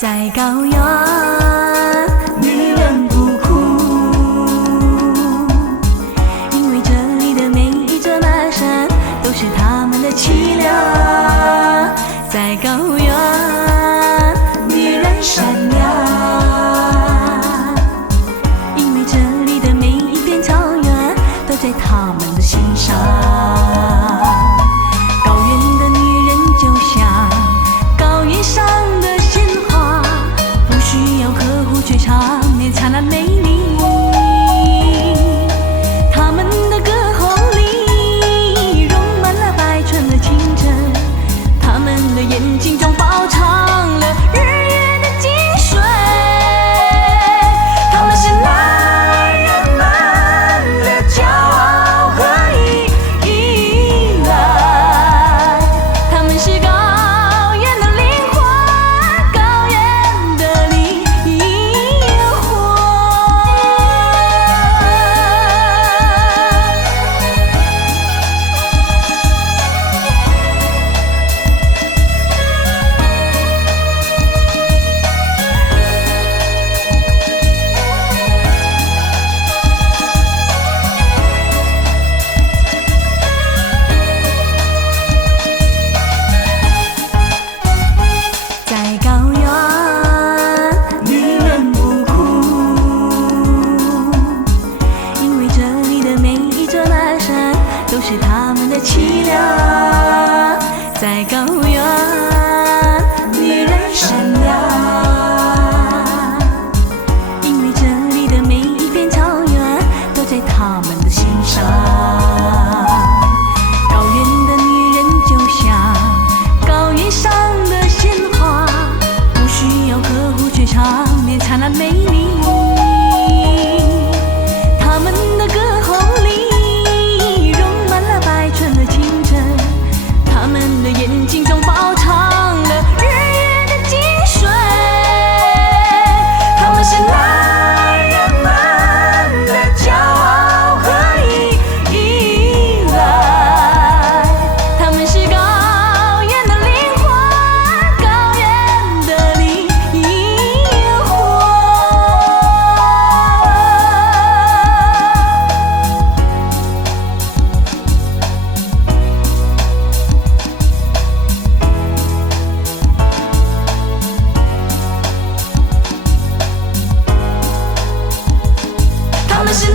在高原，女人不哭，因为这里的每一座大山都是她们的凄凉。在高原，女人善良，因为这里的每一片草原都在她们的心上。高原的女人就像高原上的需要呵护，却常年灿烂美丽。他们的歌喉里融满了百川的清澈，他们的眼睛中饱尝了日月的精髓。他们是男人们的骄傲和依赖，他们是高原的灵魂，高原的灵魂。在高原，女人不哭，因为这里的每一座大山都是她们的凄凉。在高原，女人善良，因为这里的每一片草原都在她们的心上。高原的女人就像高原上的鲜花，不需要呵护，却常年灿烂美丽。他们的歌喉里融满了百川的清澈，他们的眼睛中饱尝了日月的精髓。他们是男人们的骄傲和依赖，他们是高原的灵魂，高原的灵魂。他们是